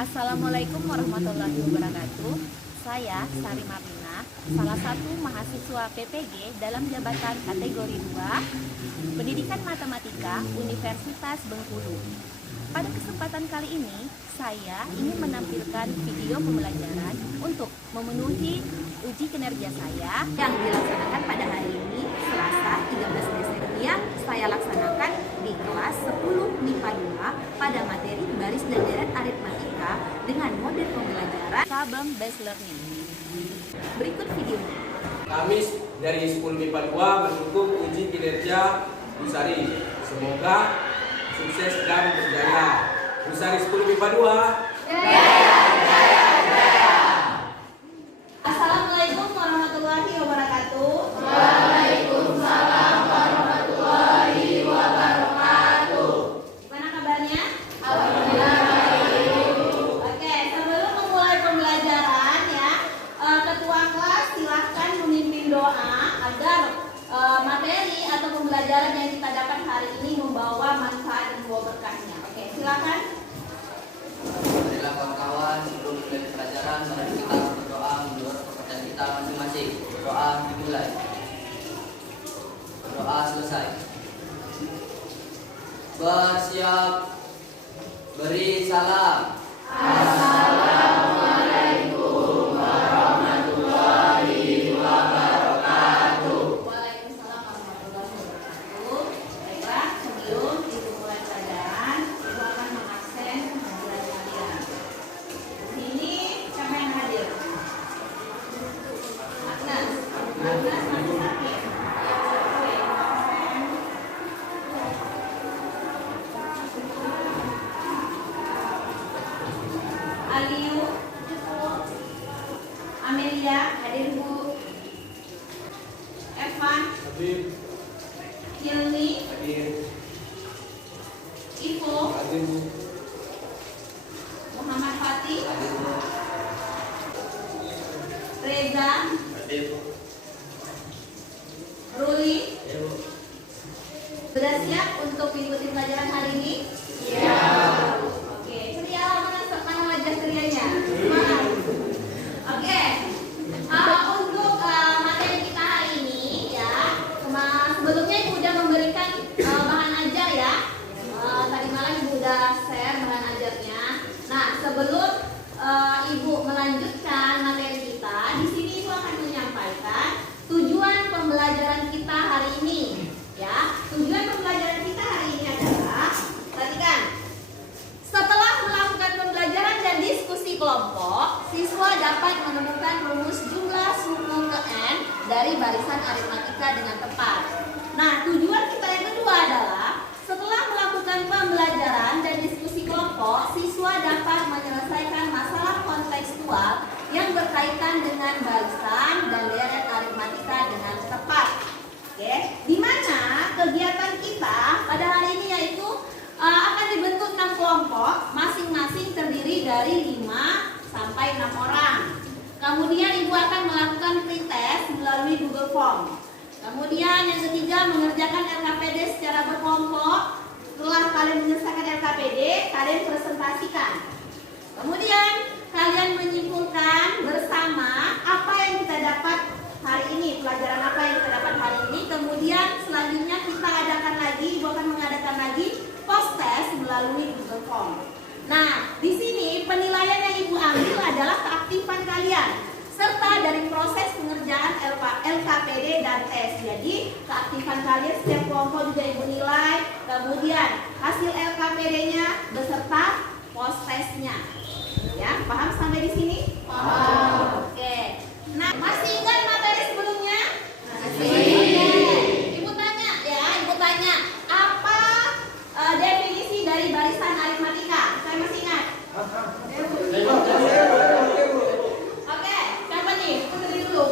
Assalamualaikum warahmatullahi wabarakatuh. Saya Sari Marlina, salah satu mahasiswa PPG dalam jabatan kategori 2 Pendidikan Matematika Universitas Bengkulu. Pada kesempatan kali ini, saya ingin menampilkan video pembelajaran untuk memenuhi uji kinerja saya yang dilaksanakan pada hari ini, Selasa 13 Desember, yang saya laksanakan di kelas 10 MIPA 2 pada materi baris dan deret aritmatika dengan model pembelajaran problem based learning. Berikut videonya. Kamis dari 10 MIPA 2 mendukung uji kinerja Bu Sari. Semoga sukses dan berjaya. Bu Sari 10 MIPA 2. Assalamualaikum warahmatullahi wabarakatuh. Waalaikumsalam warahmatullahi wabarakatuh. Gimana kabarnya? Alhamdulillah baik. Oke, sebelum memulai pembelajaran ya, ketua kelas silahkan memimpin doa agar materi atau pembelajaran yang kita dapat hari ini membawa manfaat dan membawa berkahnya. Oke, silakan. Marilah kawan-kawan, sebelum mulai pelajaran, mari kita berdoa menurut kepercayaan kita masing-masing. Berdoa dimulai. Berdoa selesai. Bersiap. Beri salam. Assalamualaikum warahmatullahi wabarakatuh. Waalaikumsalam warahmatullahi wabarakatuh. Baiklah, sebelum ibu mulai pelajaran, ibu akan mengabsen kehadiran kalian. Di sini siapa yang hadir? Agnes. Agnes masih sakit. Oke, absen. Aliu, Amelia, hadir Bu. Evan, Hadir. Hilmi, Hadir. Ivo, Hadir Bu. Muhammad Fatih, Hadir, Bu. Reza, Hadir Bu. Ruli. Hadir Bu. Sudah siap untuk mengikuti pelajaran hari ini? Oke, ceria, mana wajah cerianya? Semangat. Oke, untuk materi kita hari ini ya, sebelumnya Ibu udah memberikan bahan ajar ya. Tadi malam Ibu udah share bahan ajarnya. Nah, sebelum Ibu melanjutkan materi kita, di sini Ibu akan menyampaikan tujuan pembelajaran kita hari ini. Ya, tujuan pembelajaran kita hari ini adalah, perhatikan, setelah melakukan pembelajaran dan diskusi kelompok, siswa dapat menemukan rumus jumlah suku ke N dari barisan aritmatika dengan tepat. Nah, tujuan kita yang kedua adalah, setelah melakukan pembelajaran dan diskusi kelompok, siswa dapat menyelesaikan masalah kontekstual yang berkaitan dengan barisan dan deret aritmatika dengan tepat. Oke, di mana kegiatan kita pada hari ini yaitu akan dibentuk 6 kelompok, masing-masing terdiri dari 5 sampai 6 orang. Kemudian Ibu akan melakukan pretest melalui Google Form. Kemudian yang ketiga, mengerjakan LKPD secara berkelompok. Setelah kalian menyelesaikan LKPD, kalian presentasikan. Kemudian kalian menyimpulkan bersama apa yang kita dapat hari ini, pelajaran apa yang kita dapat hari ini. Kemudian selanjutnya kita adakan lagi, Ibu akan mengadakan lagi post test melalui Google Form. Nah, di sini penilaian yang Ibu ambil adalah keaktifan kalian serta dari proses pengerjaan LKPD dan tes. Jadi, keaktifan kalian setiap kelompok juga Ibu nilai. Kemudian hasil LKPD-nya beserta post testnya. Ya, paham sampai di sini? Paham. Oke. Nah, masih ingat materi sebelumnya? Masih. Ibu tanya ya, Ibu tanya apa definisi dari barisan aritmatika? Saya masih ingat. Oke, siapa nih? Putri dulu.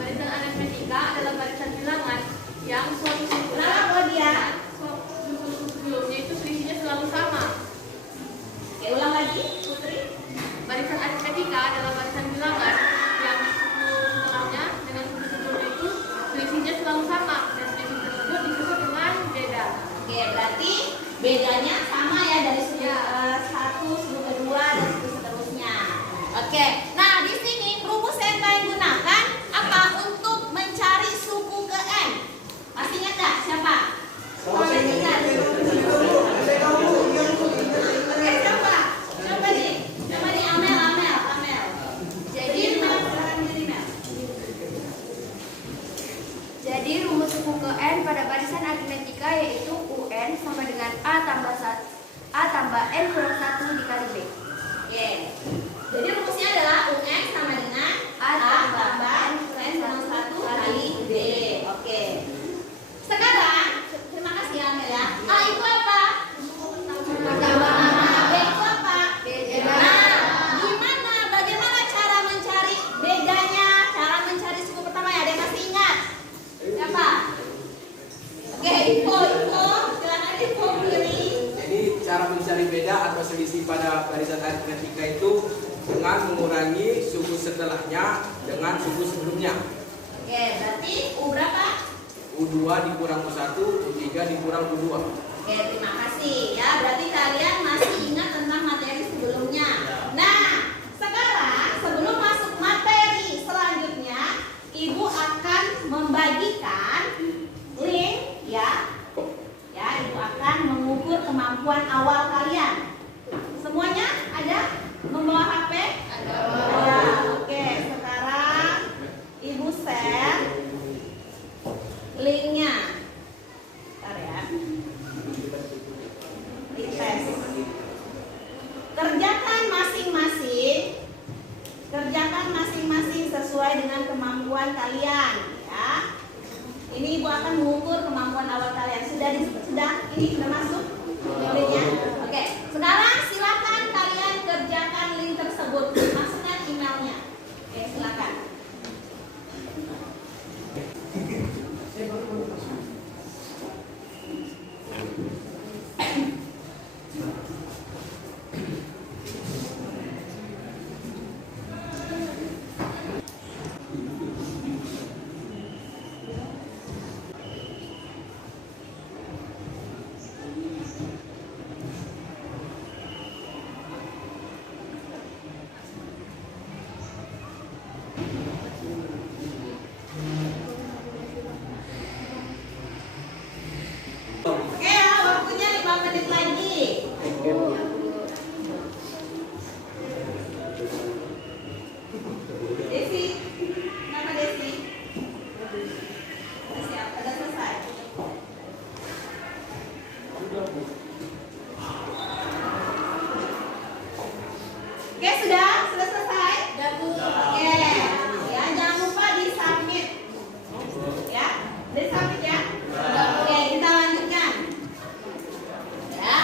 Barisan aritmatika adalah barisan bilangan yang suatu Kenapa kok dia? sebelumnya itu selisihnya selalu sama. Oke, ulang lagi, Putri. Barisan aritmatika berselisih pada barisan aritmetika itu dengan mengurangi suku setelahnya dengan suku sebelumnya. Oke, berarti U berapa? U2 dikurang U1, U3 dikurang U2. Oke, terima kasih ya. Berarti kalian masih ingat tentang materi sebelumnya. Nah, sekarang sebelum masuk materi selanjutnya, Ibu akan membagikan link ya. Ya, Ibu akan mengukur kemampuan awal kalian. Semuanya ada? Membawa HP? Ada. Oke, sekarang Ibu share linknya. Bentar ya. Tes. Kerjakan masing-masing sesuai dengan kemampuan kalian ya. Ini Ibu akan mengukur kemampuan awal kalian. Ini sudah masuk linknya. Oke, sekarang silakan kalian kerjakan link tersebut. Masukkan emailnya. Oke, silakan. Oke ya, waktunya 5 menit lagi. Desi, kenapa Desi? Udah siap, udah selesai. Oke, sudah selesai? Sudah, Bu. Oke, ya jangan lupa di submit. Ya, di submit ya. Oke, kita lanjutkan. Ya,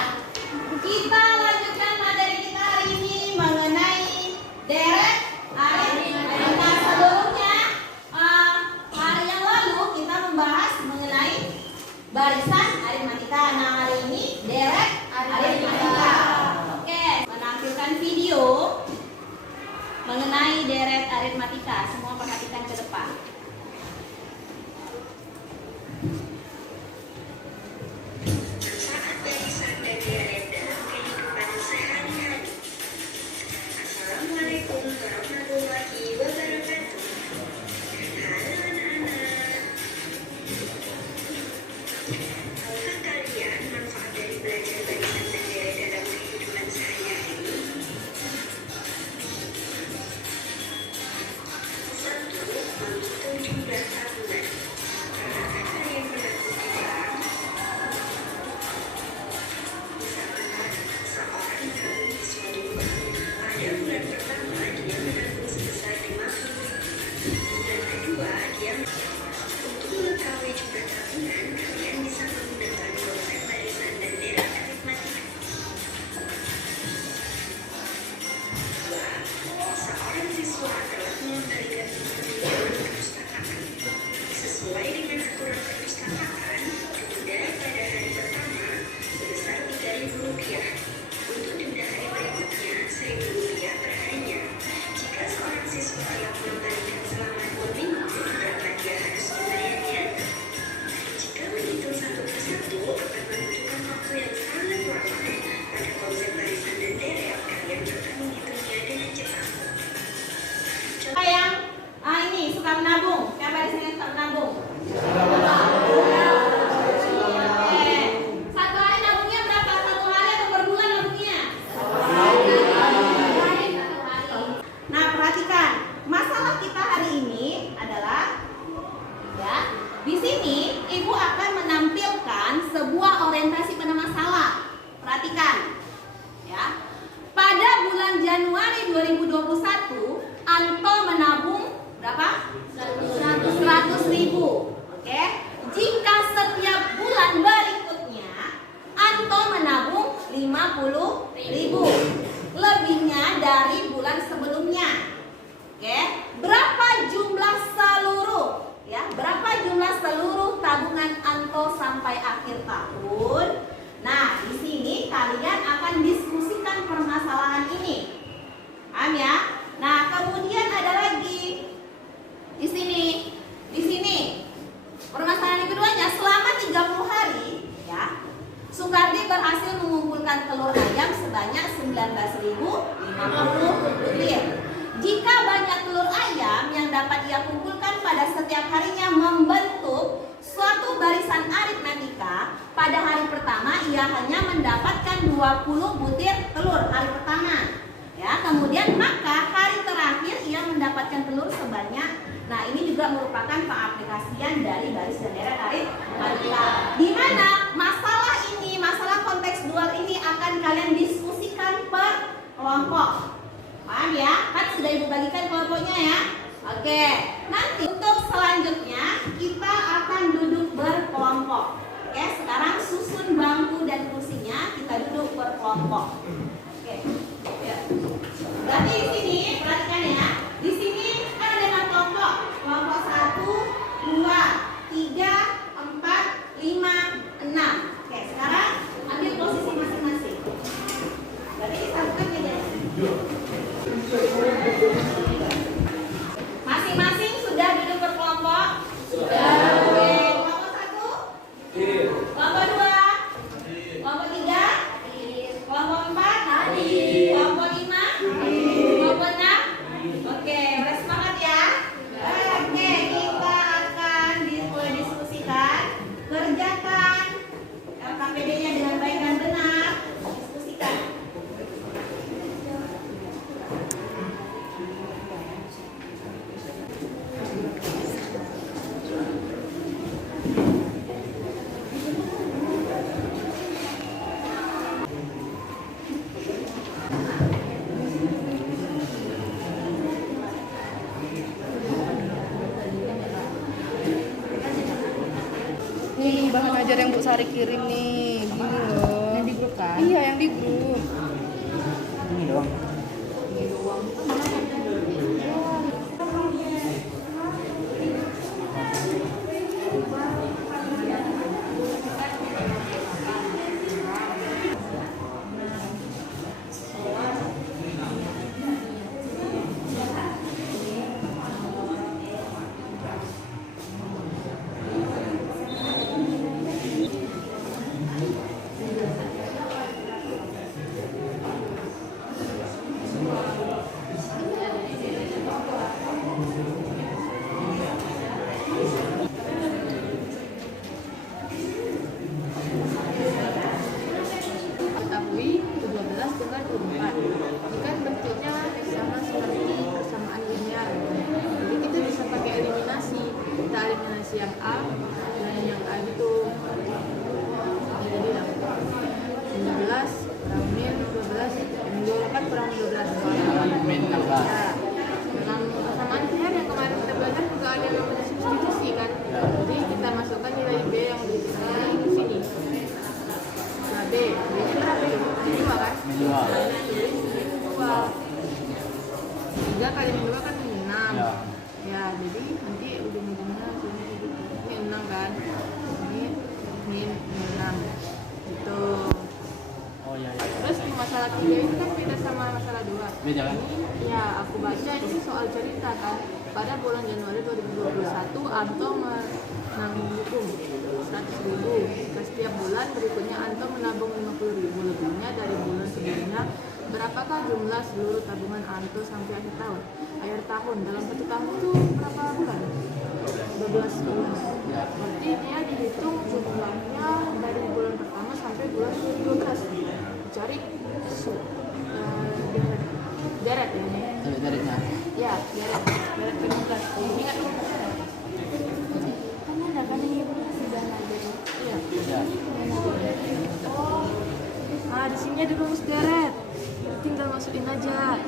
kita lanjutkan materi kita hari ini mengenai deret aritmetika. Sebelumnya, hari yang lalu kita membahas mengenai barisan aritmetika. Nah, hari ini deret aritmetika. Oke, menampilkan video mengenai deret aritmetika. Semua perhatikan ke depan. Manfaat barisan dan deret dalam kehidupan sehari-hari. Assalamualaikum warahmatullahi wabarakatuh. Halo anak-anak. Tahukah kalian manfaat dari belajar barisan dan deret dalam kehidupan sehari-hari? Satu, menghitung jumlah tabungan. Pernahkah kalian melakukan? Misalkan, seorang tabung siswa di rumah. Pada bulan pertama, dia menabung sebesar 50.000. Bulan kedua, dia untuk mengetahui jumlah tabungan, kalian bisa menggunakan konsep barisan dan deret aritmetika. Dua, seorang siswa telah mengembalikan pinjaman perpustakaan. Sesuai dengan aturan perpustakaan, denda pada hari pertama sebesar Rp3.000. Untuk denda hari berikutnya Rp1.000 per harinya. Jika seorang siswa telah mengembalikan selama 2 minggu, berapa dia harus membayarnya? Jika menghitung satu persatu akan membutuhkan waktu yang sangat lama. Pada konsep barisan dan deret, kalian akan menghitungnya dengan cepat. Siapa yang ini suka menabung? Siapa di sini suka menabung? Oke. Satu hari nabungnya berapa? Satu hari atau per bulan nabungnya? Satu hari. Nah, perhatikan. Masalah kita hari ini adalah ya, di sini Ibu akan menampilkan sebuah orientasi pada masalah. Perhatikan. Ya. Pada bulan Januari 2021, Anto menabung berapa? 100.000. Oke. Jika setiap bulan berikutnya Anto menabung 50.000, lebihnya dari bulan sebelumnya. Oke. Berapa jumlah seluruh berapa jumlah seluruh tabungan Anto sampai akhir tahun? Nah, di sini kalian akan diskusikan butir. Jika banyak telur ayam yang dapat ia kumpulkan pada setiap harinya membentuk suatu barisan aritmetika, pada hari pertama ia hanya mendapatkan 20 butir telur hari pertama. Ya, kemudian maka hari terakhir ia mendapatkan telur sebanyak. Nah, ini juga merupakan pengaplikasian dari baris dan deret aritmetika. Di mana masalah kontekstual ini akan kalian diskusikan per kelompok. Paham ya? Kan sudah ibu bagikan kelompoknya ya. Oke, nanti untuk selanjutnya kita akan duduk berkelompok. Oke, sekarang susun bangku dan kursinya, kita duduk berkelompok. Oke. Ya. Berarti di sini perhatikan ya. Di sini kan ada 6 kelompok. Kelompok 1, 2, 3, 4, 5, 6. Oke, sekarang ambil posisi masing-masing. Berarti kita bukan meja. Masing-masing sudah duduk berkelompok? Sudah. Oke, kelompok 1? Hadir. Kelompok 2? Kelompok 3? Kelompok 4? Kelompok 5? Kelompok 6? Oke, udah semangat ya? Oke, kita akan mulai diskusikan. Kerjakan LKPD-nya dengan baik dan benar. Diskusikan. Nih bahan ajar yang Bu Sari kirim nih, gini loh. Yang di grup kan? Iya, yang di grup. Ini doang. Ketahui 12 dengan 24. Ini kan bentuknya sama seperti persamaan linear. Jadi kita bisa pakai eliminasi. Kita eliminasi yang A dan yang A itu. Jadi yang 15 kurang min 12, yang 24 kurang 12. Min apa? Ya. Dalam persamaan linear yang kemarin kita belajar juga ada yang namanya substitusi kan. Jadi kita masukkan nilai B yang di sini ke sini. Nah, B, B-nya berapa itu? 2 kan? Min 2. Min 2. 3 kali min 2 kan min 6. Ya. Ya, jadi nanti ujung-ujungnya ini 6 kan? Ini min 6. Gitu. Oh iya iya. Terus di masalah 3 itu kan beda sama masalah 2. Beda kan? Ini ya aku baca ini soal cerita kan. Pada bulan Januari 2021 Anto menanggung hukum 100.000. Setiap bulan berikutnya Anto menabung 50.000 lebihnya dari bulan sebelumnya. Berapakah jumlah seluruh tabungan Anto sampai akhir tahun? Akhir tahun dalam 1 tahun itu berapa bulan? 12 bulan. Berarti dia dihitung jumlahnya dari bulan pertama sampai bulan 12. Cari deret ya ini. Deretnya. Ya, deret ke-15. Ingat rumus deret. Kan ada kan ini sudah ada. Iya. Iya. Oh. Ah, di sini ada rumus deret. Tinggal masukin aja.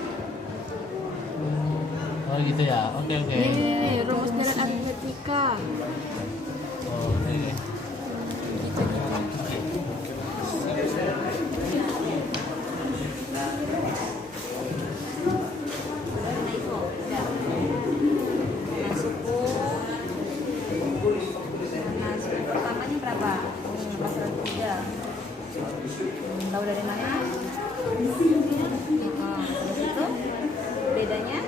Oh gitu ya. Oke oke. Ini rumus deret aritmetika. Oh ini. Pertamanya berapa? Pasal 3. Tahu dari mana? Terus itu bedanya?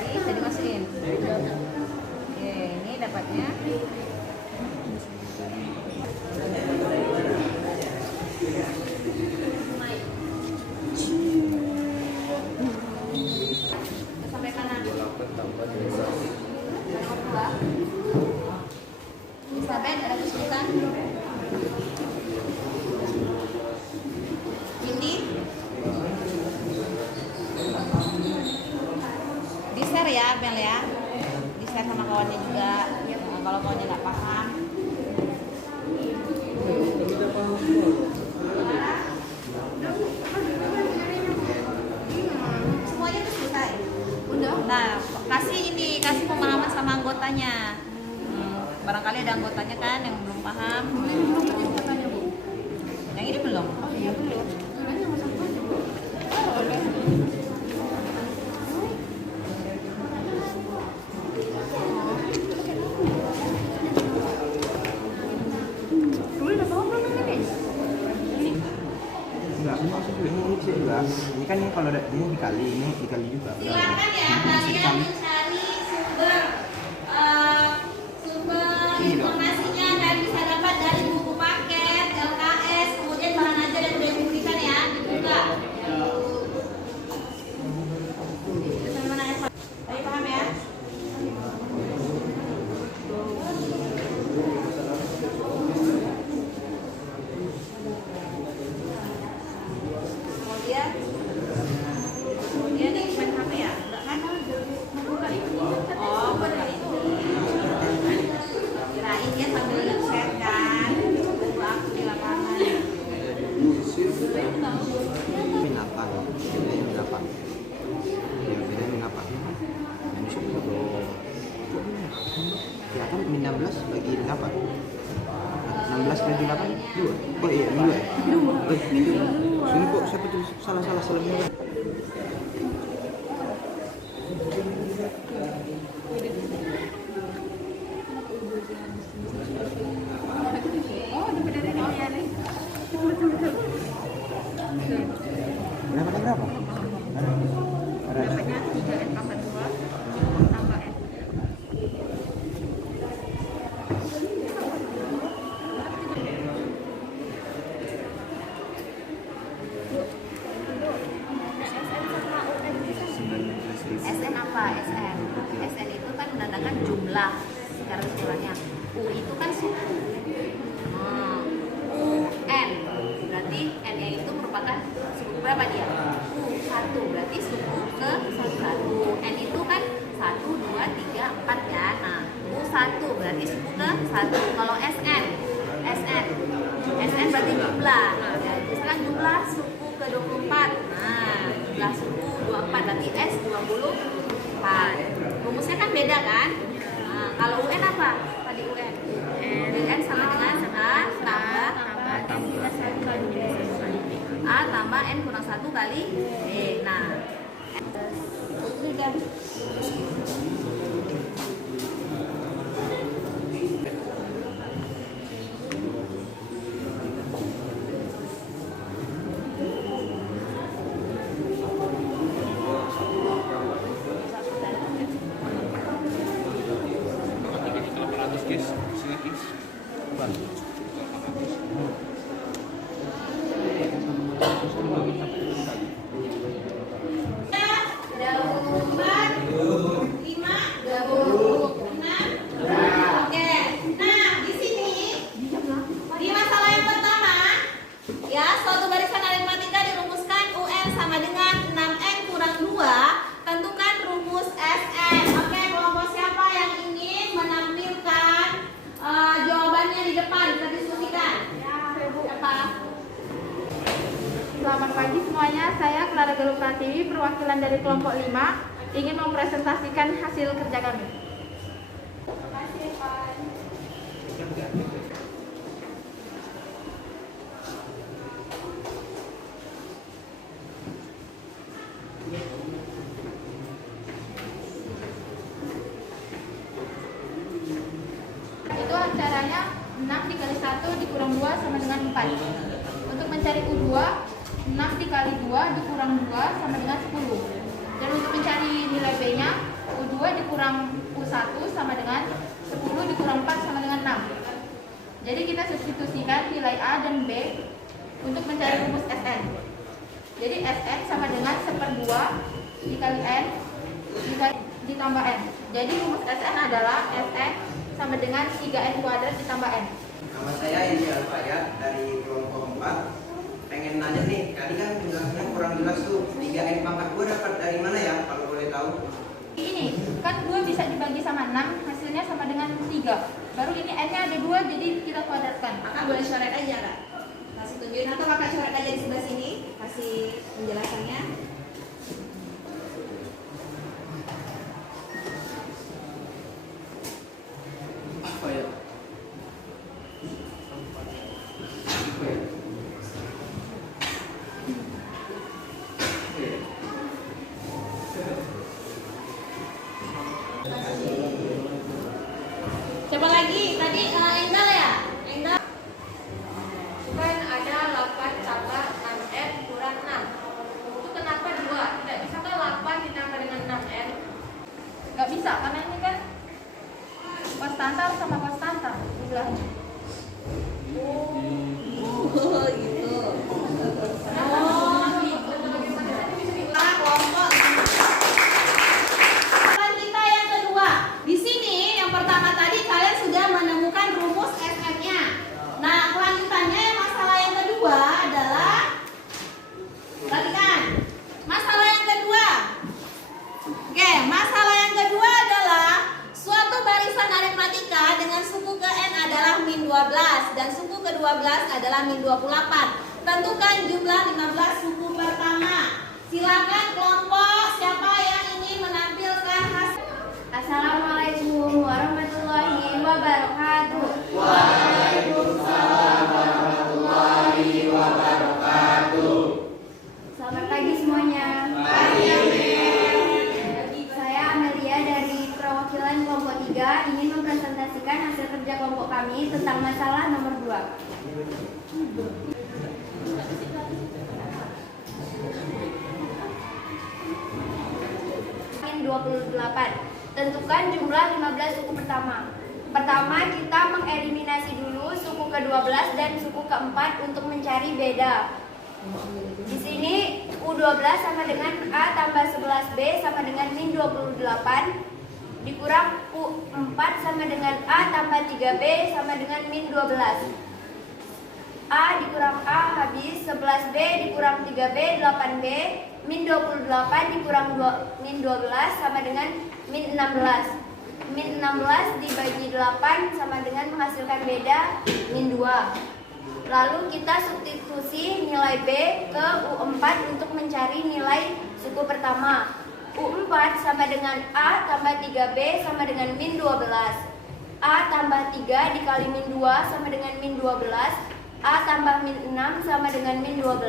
Jadi tadi masukin. Oke. Nel ya. Di share sama kawannya juga. Nah, kalau kawannya nggak paham. Semuanya tuh selesai. Udah. Nah, kasih pemahaman sama anggotanya. Barangkali ada anggotanya kan yang belum paham. Belum belum katanya Bu. Yang ini belum. Oh iya belum. Nanya sama satu aja Bu. Oh, oke. Dulu udah bawa belum ini guys? Ini. Enggak, ini maksud gue ini bisa juga. Ini kan ini kalau ada ini dikali juga. Silakan ya kalian mencari sumber informasinya dan bisa dapat dari buku paket, LKS, kemudian bahan ajar yang udah diberikan ya, dibuka. Sampai mana ya? Tadi paham ya? Kemudian yang main HP ya? Enggak kan? Oh, benar itu. Kirain dia sambil chat kan. Tunggu aku di lapangan. Min apa? Bedanya min apa? Ya bedanya min apa? Yang disebut kalau ya kan min 16 bagi 8. 16 bagi 8 2. Oh iya min 2 ya? Min 2. Sini kok siapa tuh salah min 2. Oh, dapat dari ini. Oh iya nih. Dapatnya berapa? Ada. Dapatnya 3N42 tambah N. SN apa? SN. SN itu kan menandakan jumlah secara keseluruhannya. U itu kan suku. UN berarti N-nya itu merupakan suku berapa dia? U1 berarti suku ke 1. N itu kan 1, 2, 3, 4 ya. Nah, U1 berarti suku ke 1. Kalau SN berarti jumlah. Ya, misalkan jumlah suku ke 24. Nah, jumlah suku 24 berarti S 24. Rumusnya kan beda kan? Nah, kalau UN apa? Tadi UN. UN sama dengan A tambah N kurang 1 kali B. Nah, sudah. Selamat pagi semuanya, saya Clara Galuh Pratiwi, perwakilan dari kelompok 5, ingin mempresentasikan hasil kerja kami. Terima kasih, Pak. Itu caranya 6 dikali 1 dikurang 2 sama dengan 4. Untuk mencari U2, 6 dikali 2 dikurang 2 sama dengan 10. Dan untuk mencari nilai B-nya, U2 dikurang U1 sama dengan 10 dikurang 4 sama dengan 6. Jadi kita substitusikan nilai A dan B untuk mencari rumus Sn. Jadi Sn sama dengan 1/2 dikali N ditambah N. Jadi rumus Sn adalah Sn sama dengan 3N kuadrat ditambah N. Nama saya Indi Alfaya dari kelompok 4. Pengen nanya nih, tadi kan jumlahnya kurang jelas tuh. 3N pangkat 2 dapat dari mana ya kalau boleh tahu? Ini kan kan 2 bisa dibagi sama 6, hasilnya sama dengan 3. Baru ini n-nya ada 2, jadi kita kuadratkan. Kakak boleh coret aja kak. Kasih tunjukin atau kakak coret aja di sebelah sini. Kasih penjelasannya. Apa ya? Coba lagi. Tadi Engdal ya? Engdal. Kan ada 8 tambah 6n kurang 6. Itu kenapa 2? Tidak bisa kan 8 ditambah dengan 6n? Nggak bisa, karena ini kan konstantan sama konstantan jumlahnya. Oh gitu. Kelompok. Kita yang kedua. Di sini yang pertama tadi kalian sudah menemukan rumus SM-nya. Nah, kelanjutannya masalah yang kedua adalah, perhatikan. Masalah yang kedua. Oke, masalah yang kedua adalah suatu barisan aritmatika dengan suku ke n adalah min 12 dan suku ke 12 adalah min 28. Tentukan jumlah 15 suku pertama. Silakan kelompok siapa yang ingin menampilkan hasil. Assalamualaikum warahmatullahi wabarakatuh. Selamat pagi semuanya. Saya Amelia dari perwakilan kelompok 3 ingin mempresentasikan hasil kerja kelompok kami tentang masalah nomor 2. Min 28. Tentukan jumlah 15 suku pertama. Pertama kita mengeliminasi dulu suku ke-12 dan suku ke-4 untuk mencari beda. Di sini U12 sama dengan A tambah 11B sama dengan min 28 dikurang U4 sama dengan A tambah 3B sama dengan min 12. A dikurang A habis, 11B dikurang 3B 8B, min 28 dikurang min 12 sama dengan min 16. Min 16 dibagi 8 sama dengan menghasilkan beda min 2. Lalu kita substitusi nilai B ke U4 untuk mencari nilai suku pertama. U4 sama dengan A tambah 3B sama dengan min 12. A tambah 3 dikali min 2 sama dengan min 12. A tambah min 6 sama dengan min 12.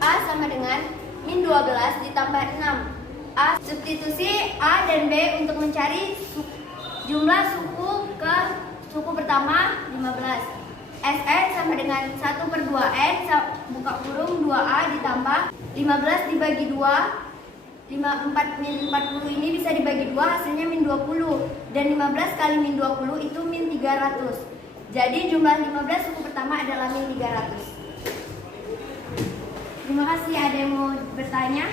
A sama dengan min 12 ditambah 6. A substitusi A dan B untuk mencari jumlah suku pertama 15. Sn sama dengan 1/2n buka kurung 2A ditambah 15 dibagi 2 4 min 40 ini bisa dibagi 2 hasilnya min 20 dan 15 kali min 20 itu min 300. Jadi jumlah 15 suku pertama adalah min 300. Terima kasih. Ada yang mau bertanya?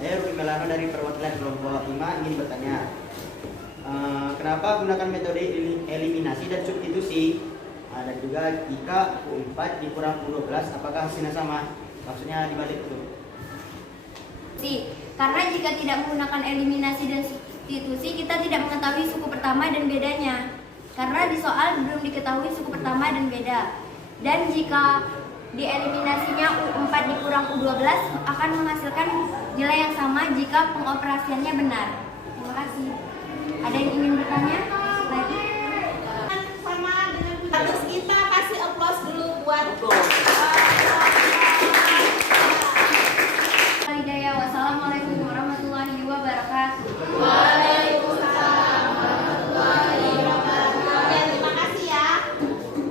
Saya Ruki Melano dari perwakilan kelompok 5 ingin bertanya. Kenapa gunakan metode eliminasi dan substitusi? Dan juga jika U4 dikurang U12 apakah hasilnya sama? Maksudnya dibalik itu. Karena jika tidak menggunakan eliminasi dan substitusi kita tidak mengetahui suku pertama dan bedanya. Karena di soal belum diketahui suku pertama dan beda. Dan jika dieliminasinya U4 dikurang U12 akan menghasilkan nilai yang sama jika pengoperasiannya benar. Terima kasih. Ada yang ingin bertanya lagi? Sama dengan terus kita kasih applause dulu buat Hidayah. Wassalamualaikum warahmatullahi wabarakatuh. Waalaikumsalam warahmatullahi wabarakatuh. Oke, terima kasih ya.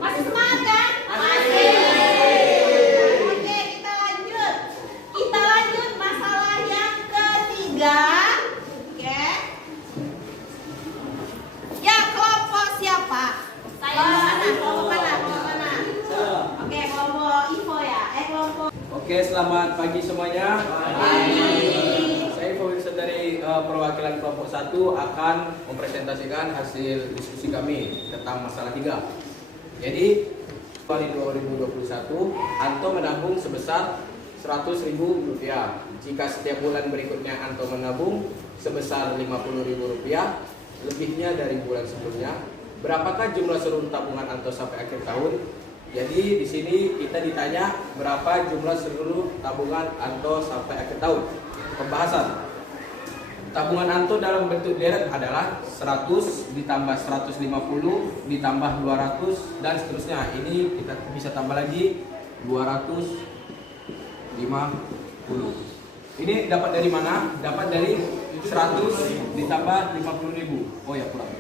Masih semangat kan? Masih. Oke, kita lanjut. Kita lanjut masalah yang ketiga. Oke. Ya, kelompok siapa? Saya kelompok mana? Kelompok mana? Oke, kelompok Ivo ya. Kelompok. Oke, selamat pagi semuanya. Saya Ivo Wilson dari perwakilan kelompok 1 akan mempresentasikan hasil diskusi kami tentang masalah 3. Jadi, pada 2021, Anto menabung sebesar Rp100.000. Jika setiap bulan berikutnya Anto menabung sebesar Rp50.000, lebihnya dari bulan sebelumnya, berapakah jumlah seluruh tabungan Anto sampai akhir tahun? Jadi di sini kita ditanya berapa jumlah seluruh tabungan Anto sampai akhir tahun. Pembahasan. Tabungan Anto dalam bentuk deret adalah 100 ditambah 150 ditambah 200 dan seterusnya. Ini kita bisa tambah lagi 250. Ini dapat dari mana? Dapat dari 100 ditambah 50.000. Oh ya, kurang.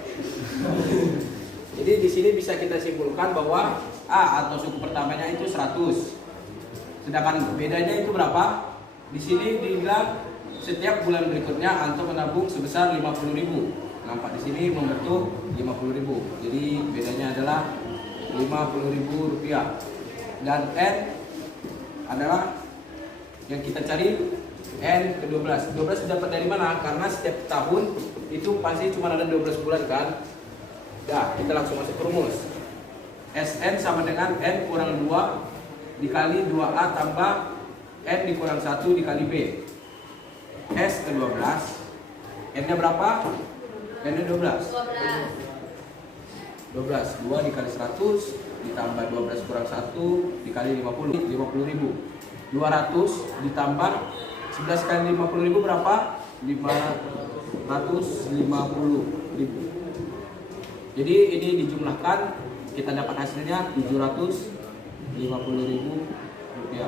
Jadi di sini bisa kita simpulkan bahwa A atau suku pertamanya itu 100. Sedangkan bedanya itu berapa? Di sini dibilang setiap bulan berikutnya Anto menabung sebesar 50.000. Nampak di sini membentuk 50.000. Jadi bedanya adalah Rp50.000. Dan N adalah yang kita cari N ke-12. 12 dapat dari mana? Karena setiap tahun itu pasti cuma ada 12 bulan kan? Dah, kita langsung masuk rumus. SN sama dengan N kurang 2 dikali 2A tambah N dikurang 1 dikali B. S ke-12. N-nya berapa? N-nya 12. 2 dikali 100 ditambah 12 kurang 1 dikali 50. 50.000. 200 ditambah 11 kali 50.000 berapa? 550.000. Jadi ini dijumlahkan, kita dapat hasilnya Rp750.000.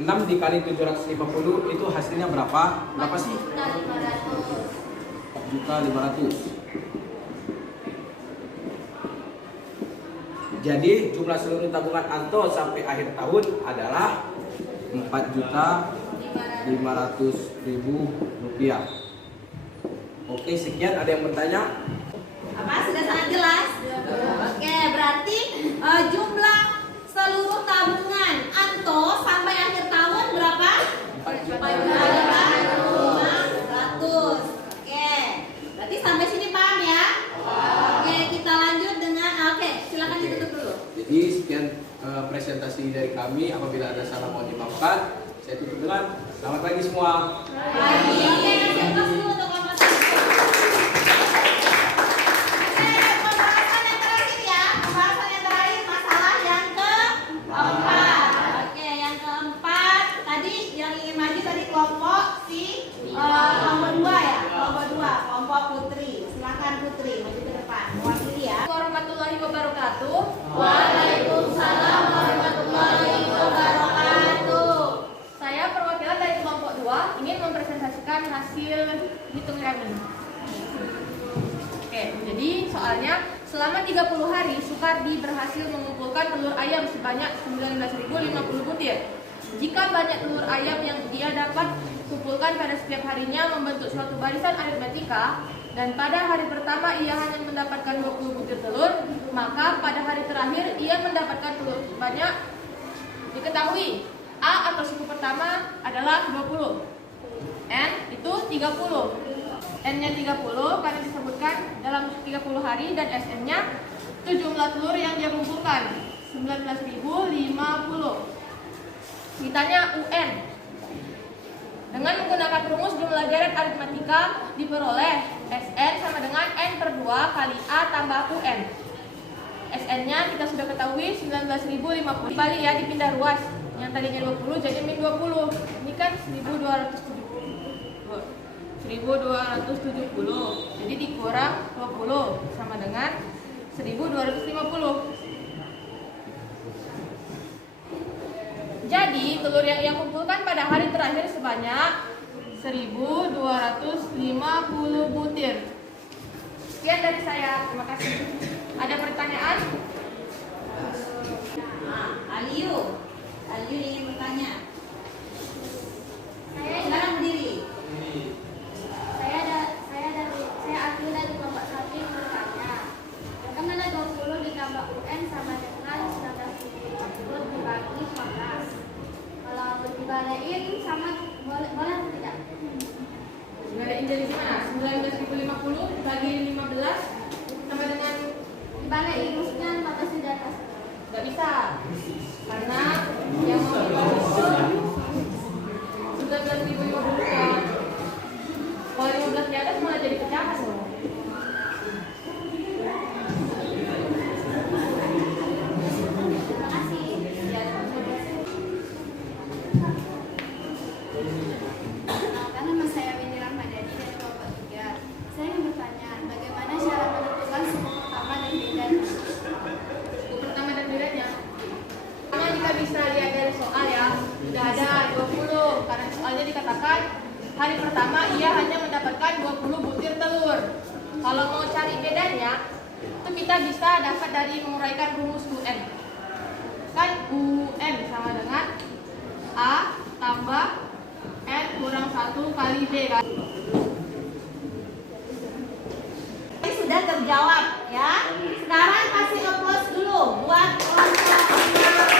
6 dikali 750 itu hasilnya berapa? Berapa sih? 4.500.000. Jadi jumlah seluruh tabungan Anto sampai akhir tahun adalah Rp4.500.000. Oke, sekian. Ada yang bertanya? Apa? Sudah sangat jelas? Oke, berarti jumlah seluruh tabungan Anto sampai akhir tahun berapa? 4.500. Oke, berarti sampai sini paham ya? Oke, kita lanjut dengan silakan ditutup dulu. Jadi sekian presentasi dari kami. Apabila ada salah mohon dimaafkan. Saya tutup dengan selamat pagi semua. Pagi. Oke, kasih aplaus dulu untuk kelompok satu. Pembahasan yang terakhir ya. Pembahasan yang terakhir masalah yang keempat. Oke, yang keempat tadi yang ingin maju tadi kelompok kelompok 2 ya. Kelompok 2, kelompok Putri. Silakan Putri maju ke depan. Mewakili ya. Warahmatullahi wabarakatuh. Waalaikumsalam warahmatullahi wabarakatuh. Saya perwakilan dari kelompok 2 ingin mempresentasikan hasil hitung kami. Oke, jadi soalnya selama 30 hari Sukardi berhasil mengumpulkan telur ayam sebanyak 19.050 butir. Jika banyak telur ayam yang dia dapat kumpulkan pada setiap harinya membentuk suatu barisan aritmatika, dan pada hari pertama ia hanya mendapatkan 20 butir telur, maka pada hari terakhir ia mendapatkan telur banyak. Diketahui A atau suku pertama adalah 20, N itu 30, N-nya 30 karena disebutkan dalam 30 hari, dan SN-nya itu jumlah telur yang dia kumpulkan 19.050. Ditanya UN. Dengan menggunakan rumus jumlah deret aritmatika diperoleh SN sama dengan N/2 kali A tambah UN. SN-nya kita sudah ketahui 19.050. Dibalik ya, dipindah ruas. Yang tadinya 20 jadi min 20. Ini kan 1270. Jadi dikurang 20 sama dengan 1250. Jadi telur yang ia kumpulkan pada hari terakhir sebanyak 1250 butir. Sekian dari saya. Terima kasih. Ada pertanyaan? Aliu ingin bertanya. Silakan berdiri. Saya Akil dari kelompok 1 yang bertanya. Bagaimana 20 ditambah UN sama dengan 19.050 dibagi 15? Kalau dibalikin sama boleh atau tidak? Dibalikin dari mana? 19.050 bagi 15 sama dengan Dibalikin maksudnya 15 di atas. nggak bisa, karena yang mau dibagi itu bisa lihat dari soal ya, sudah ada 20 karena soalnya dikatakan hari pertama ia hanya mendapatkan 20 butir telur. Kalau mau cari bedanya, itu kita bisa dapat dari menguraikan rumus UN. Kan UN sama dengan A tambah N kurang 1 kali B kan? Ini sudah terjawab ya. Sekarang kasih applause dulu buat kelompok 2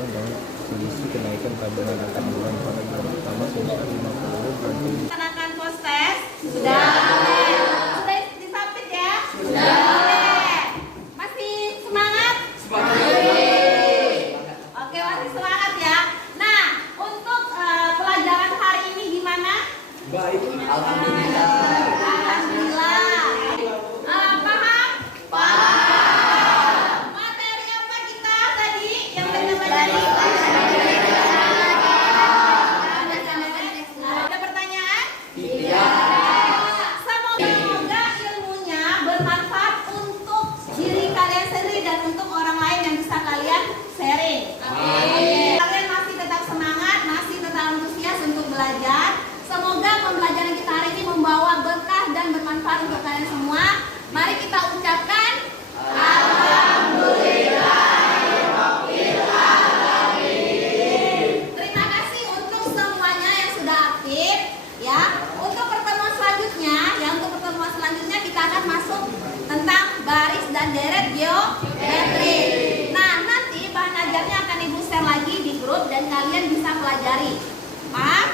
berkaitan dengan selisih kenaikan tabungan antar bulan pada bulan pertama sebesar 50 berarti Laksanakan post test? Sudah. Sudah disapit ya? Sudah. Oke. Masih semangat? Oke, masih semangat ya. Nah, untuk pelajaran hari ini gimana? Baik. Alhamdulillah. Alhamdulillah. Paham? Paham. Materi apa kita tadi yang kita pelajari? Ada pertanyaan? Semoga ilmunya bermanfaat untuk diri kalian sendiri dan untuk orang lain yang bisa kalian sharing. Kalian masih tetap semangat, masih tetap antusias untuk belajar. Semoga pembelajaran kita hari ini membawa berkah dan bermanfaat untuk kalian semua. Mari kita ucapkan terima kasih untuk semuanya yang sudah aktif ya. Untuk pertemuan selanjutnya kita akan masuk tentang baris dan deret geometri. Nah, nanti bahan ajarnya akan Ibu share lagi di grup dan kalian bisa pelajari. Paham?